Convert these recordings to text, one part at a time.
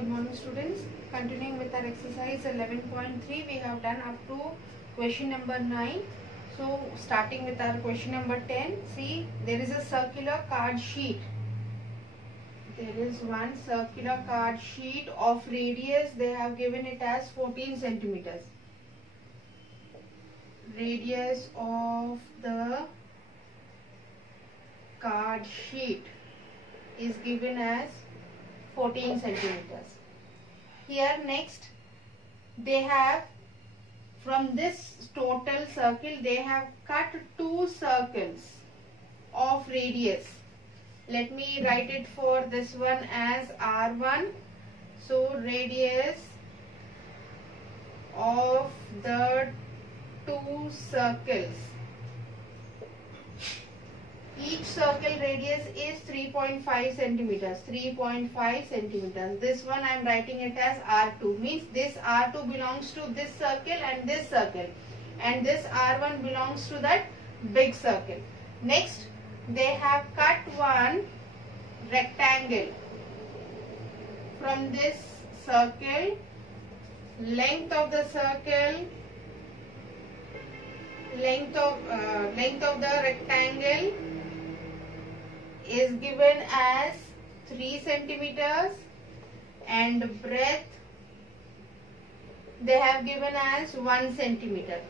Good morning students. Continuing with our exercise 11.3, we have done up to question number 9. So starting with our question number 10, see there is a circular card sheet. There is one circular card sheet of radius, they have given it as 14 centimeters. Radius of the card sheet is given as 14 centimeters. Here next they have, from this total circle they have cut two circles of radius. Let me write it for this one as R1. So radius of the two circles. Each circle radius is 3.5 centimeters. 3.5 centimeters. This one I am writing it as R2. Means this R2 belongs to this circle and this circle. And this R1 belongs to that big circle. Next, they have cut one rectangle from this circle. Length of the circle, length of the rectangle is given as 3 centimeters and breadth they have given as 1 centimeter.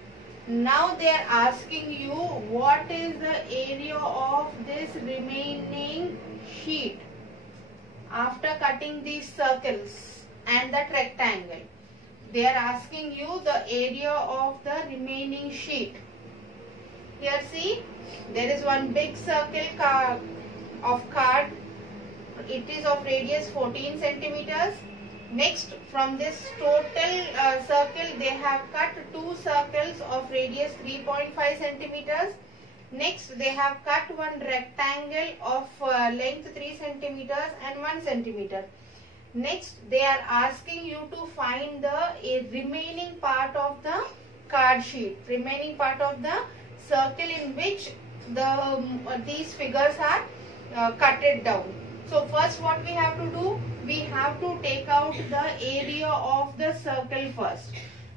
Now they are asking you what is the area of this remaining sheet after cutting these circles and that rectangle. They are asking you the area of the remaining sheet. Here see, there is one big circle of card. It is of radius 14 centimeters. Next, from this total circle they have cut two circles of radius 3.5 centimeters. Next, they have cut one rectangle of length 3 centimeters and 1 centimeter. Next, they are asking you to find the remaining part of the card sheet, remaining part of the circle in which these figures are cutted down. So first what we have to do, we have to take out the area of the circle first.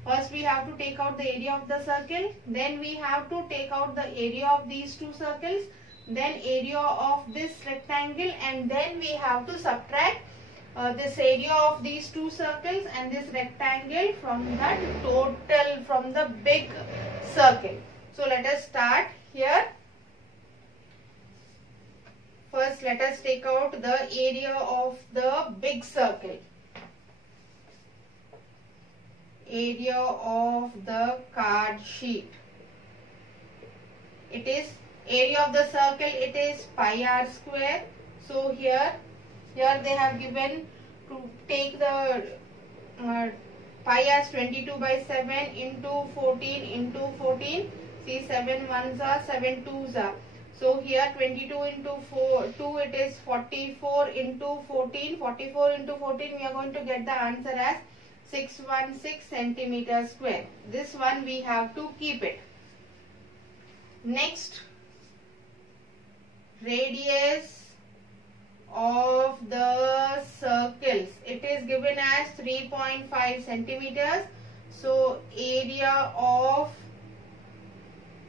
First we have to take out the area of the circle, then we have to take out the area of these two circles, then area of this rectangle, and then we have to subtract this area of these two circles and this rectangle from that total, from the big circle. So let us start here. First let us take out the area of the big circle. Area of the card sheet. It is area of the circle, it is pi r square. So here they have given to take the pi as 22 by 7 into 14 into 14. See, 7 ones are 7 twos are. So here 22 into 2 it is 44 into 14. 44 into 14 we are going to get the answer as 616 centimeters square. This one we have to keep it. Next, radius of the circles. It is given as 3.5 centimeters. So area of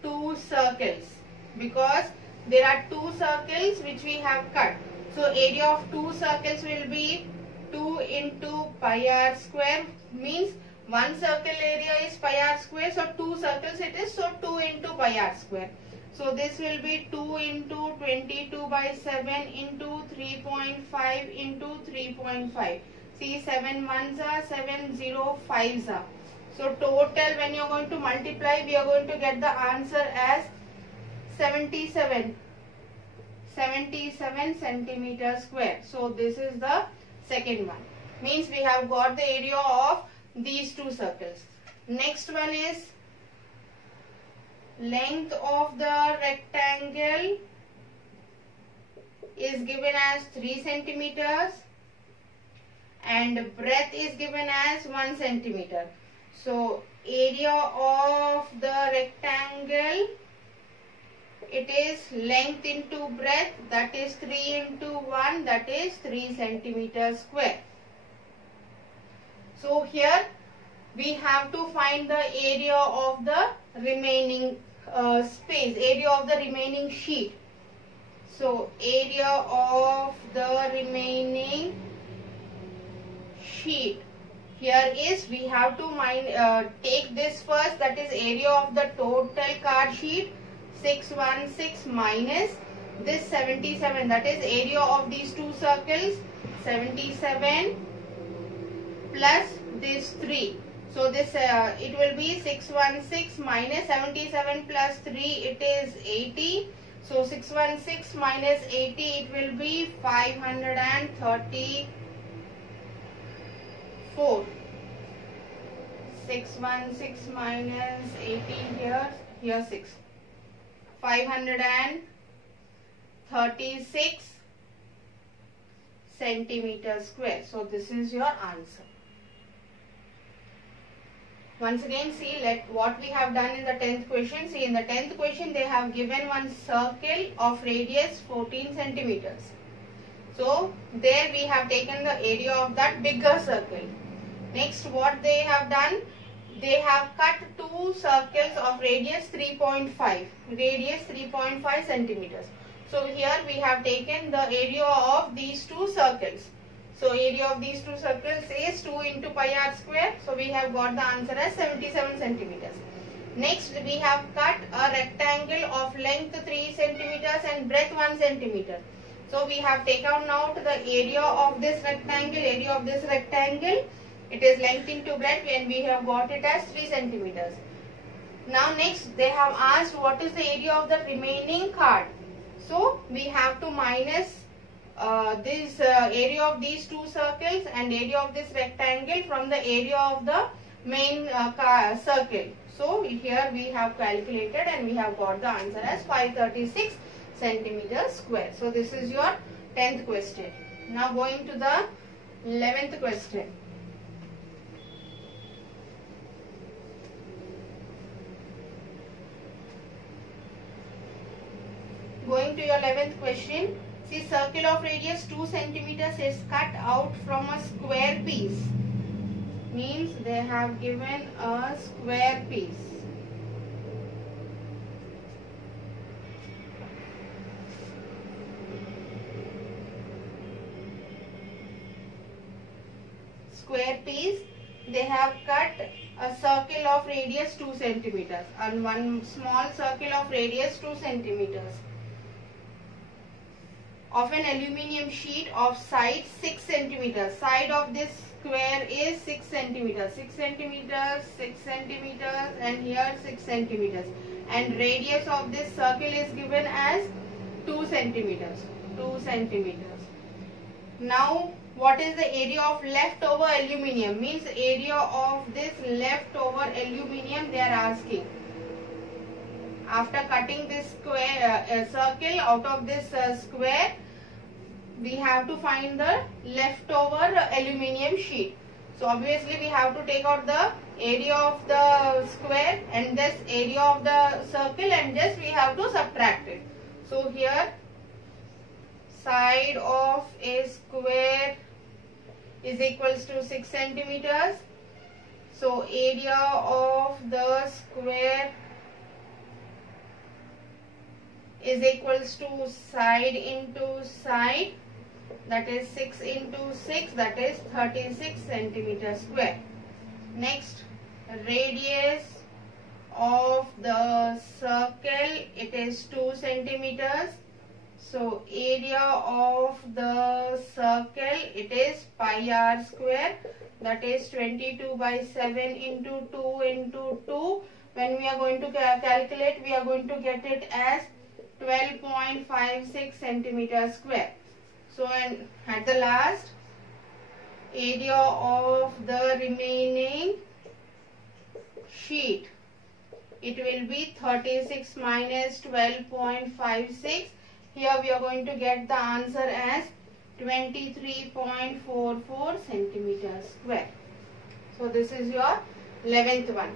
two circles, because there are two circles which we have cut. So area of two circles will be 2 into pi r square, means one circle area is pi r square. So two circles it is, so 2 into pi r square. So this will be 2 into 22 by 7 into 3.5 into 3.5. See, 7 ones are 7 0 5s are. So total when you are going to multiply, we are going to get the answer as 77 centimeters square. So this is the second one. Means we have got the area of these two circles. Next one is length of the rectangle is given as 3 centimeters and breadth is given as 1 centimeter. So area of the rectangle, it is length into breadth, that is 3 into 1, that is 3 centimeters square. So here we have to find the area of the remaining space, area of the remaining sheet. So area of the remaining sheet. Here is, we have to take this first, that is area of the total card sheet, 616 minus this 77, that is area of these two circles, 77 plus this 3. So this it will be 616 minus 77 plus 3, it is 80. So 616 minus 80, it will be 534. 616 minus 80, here 6. 536 centimeters square. So this is your answer. Once again, see what we have done in the 10th question. See, in the 10th question they have given one circle of radius 14 centimeters. So there we have taken the area of that bigger circle. Next, what they have done, they have cut two circles of radius 3.5 centimeters. So here we have taken the area of these two circles. So area of these two circles is 2 into pi r square. So we have got the answer as 77 centimeters. Next, we have cut a rectangle of length 3 centimeters and breadth 1 centimeter. So we have taken out the area of this rectangle. It is length into breadth, and we have got it as 3 centimeters. Now next, they have asked what is the area of the remaining card. So we have to minus this area of these two circles and area of this rectangle from the area of the main circle. So here we have calculated and we have got the answer as 536 centimeters square. So this is your 10th question. Now going to the 11th question. Going to your 11th question. See, circle of radius 2 centimeters is cut out from a square piece. Means they have given a square piece. Square piece, they have cut a circle of radius 2 centimeters and one small circle of radius 2 centimeters. Of an aluminium sheet of side 6 centimeters. Side of this square is 6 centimeters. 6 centimeters, 6 centimeters, and here 6 centimeters. And radius of this circle is given as 2 centimeters. 2 centimeters. Now, what is the area of leftover aluminium? Means area of this leftover aluminium they are asking. After cutting this square circle out of this square, we have to find the leftover aluminium sheet. So obviously we have to take out the area of the square and this area of the circle, and just we have to subtract it. So here side of a square is equals to 6 centimeters. So area of the square is equals to side into side, that is 6 into 6, that is 36 centimeters square. Next, radius of the circle, it is 2 centimeters. So area of the circle, it is pi r square, that is 22 by 7 into 2 into 2. When we are going to calculate, we are going to get it as 12.56 centimeters square. So, and at the last, area of the remaining sheet, it will be 36 minus 12.56. Here we are going to get the answer as 23.44 centimeters square. So this is your 11th one.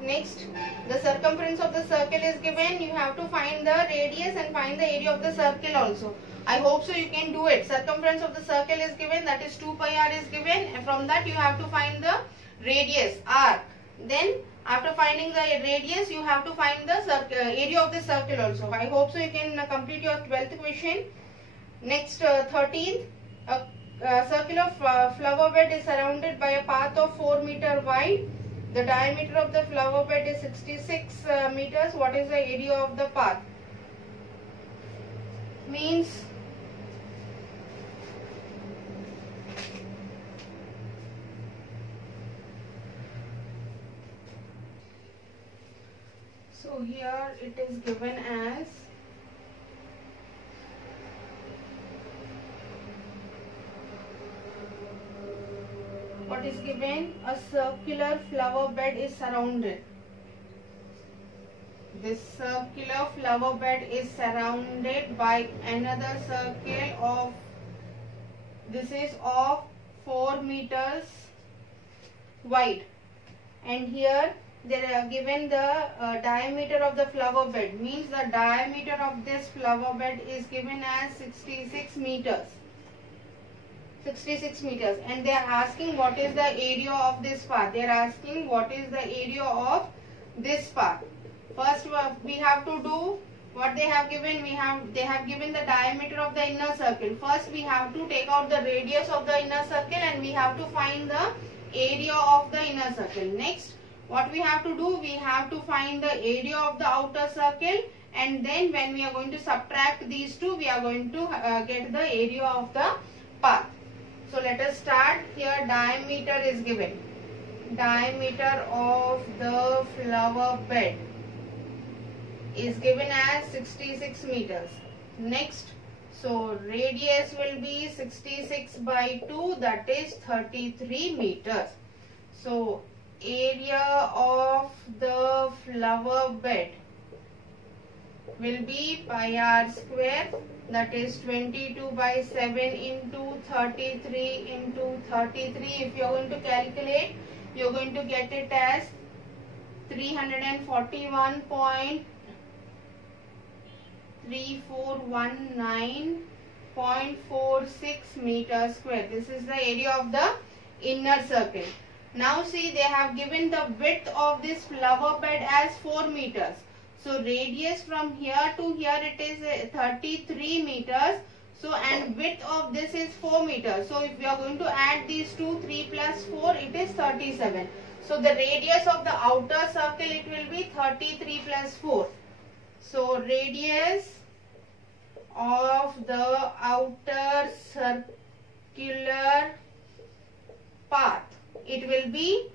Next, the circumference of the circle is given. You have to find the radius and find the area of the circle also. I hope so you can do it. Circumference of the circle is given, that is 2 pi r is given, and from that you have to find the radius r. Then after finding the radius you have to find the area of the circle also. I hope so you can complete your 12th question. Next 13th, a circular flower bed is surrounded by a path of 4 meter wide. The diameter of the flower bed is 66 meters. What is the area of the path? Means so here it is given as what is given? A circular flower bed is surrounded. This circular flower bed is surrounded by another circle of, this is of 4 meters wide, and here they are given the diameter of the flower bed, means the diameter of this flower bed is given as 66 meters. 66 meters, and they are asking what is the area of this path. They are asking what is the area of this path. First we have to do what they have given. They have given the diameter of the inner circle. First we have to take out the radius of the inner circle and we have to find the area of the inner circle. Next what we have to do, we have to find the area of the outer circle, and then when we are going to subtract these two, we are going to get the area of the path. So let us start. Here diameter is given. Diameter of the flower bed is given as 66 meters. Next, so radius will be 66 by 2, that is 33 meters. So area of the flower bed will be pi r square, that is 22 by 7 into 33 into 33. If you are going to calculate, you are going to get it as 341.3419.46 meters square. This is the area of the inner circle. Now see, they have given the width of this flower bed as 4 meters. So radius from here to here it is 33 meters. So and width of this is 4 meters. So if we are going to add these two, 3 plus 4, it is 37. So the radius of the outer circle, it will be 33 plus 4. So radius of the outer circular path, it will be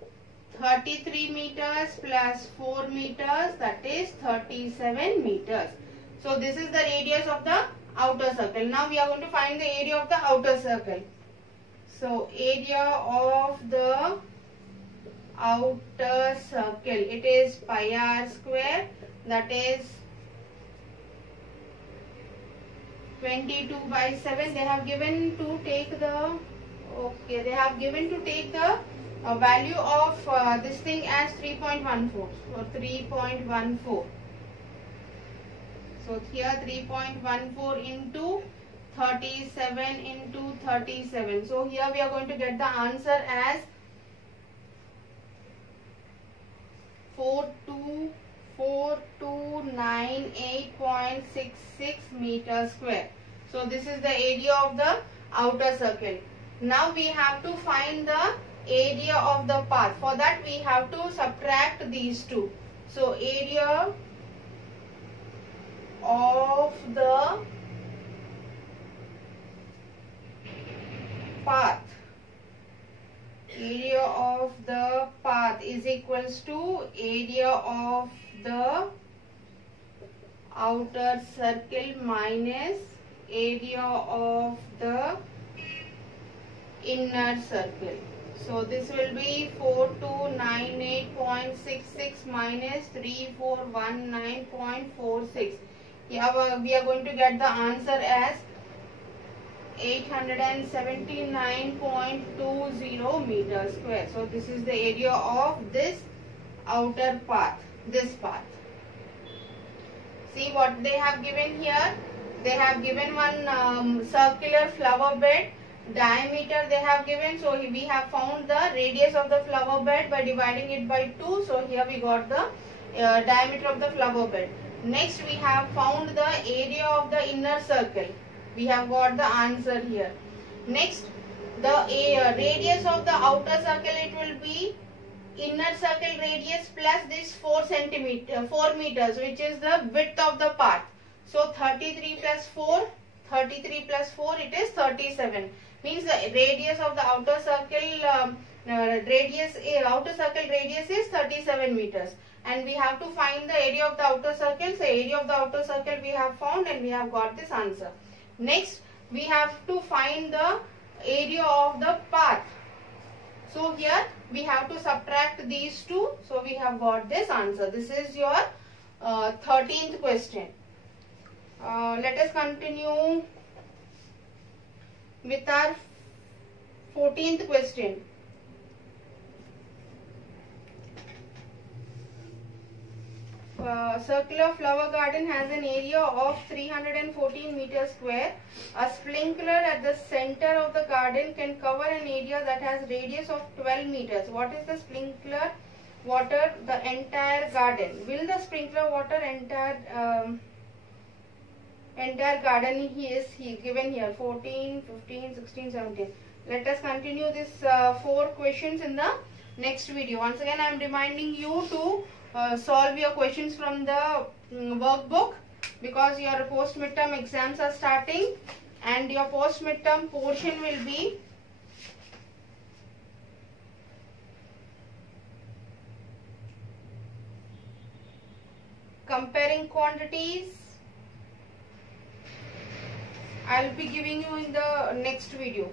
33 meters plus 4 meters, that is 37 meters. So this is the radius of the outer circle. Now we are going to find the area of the outer circle. So area of the outer circle, it is pi r square, that is 22 by 7. They have given to take the, okay, they have given to take the value of this thing as 3.14. So 3.14. So here 3.14 into 37 into 37. So here we are going to get the answer as 4298.66 meters square. So this is the area of the outer circle. Now we have to find the area of the path. For that we have to subtract these two. So area of the path, area of the path is equals to area of the outer circle minus area of the inner circle. So this will be 4298.66 minus 3419.46. Here we are going to get the answer as 879.20 meters square. So this is the area of this outer path, this path. See what they have given here. They have given one circular flower bed. Diameter they have given. So we have found the radius of the flower bed by dividing it by 2. So here we got the diameter of the flower bed. Next we have found the area of the inner circle. We have got the answer here. Next, the radius of the outer circle, it will be inner circle radius plus this 4 meters, which is the width of the path. So 33 plus 4, it is 37. Means the radius of the outer circle outer circle radius is 37 meters. And we have to find the area of the outer circle. So area of the outer circle we have found, and we have got this answer. Next, we have to find the area of the path. So here we have to subtract these two. So we have got this answer. This is your 13th question. Let us continue with our 14th question. Circular flower garden has an area of 314 meters square. A sprinkler at the center of the garden can cover an area that has radius of 12 meters. What is the sprinkler water the entire garden? Will the sprinkler water entire garden is given here 14, 15, 16, 17. Let us continue this 4 questions in the next video. Once again, I am reminding you to solve your questions from the workbook, because your post midterm exams are starting, and your post midterm portion will be comparing quantities. I will be giving you in the next video.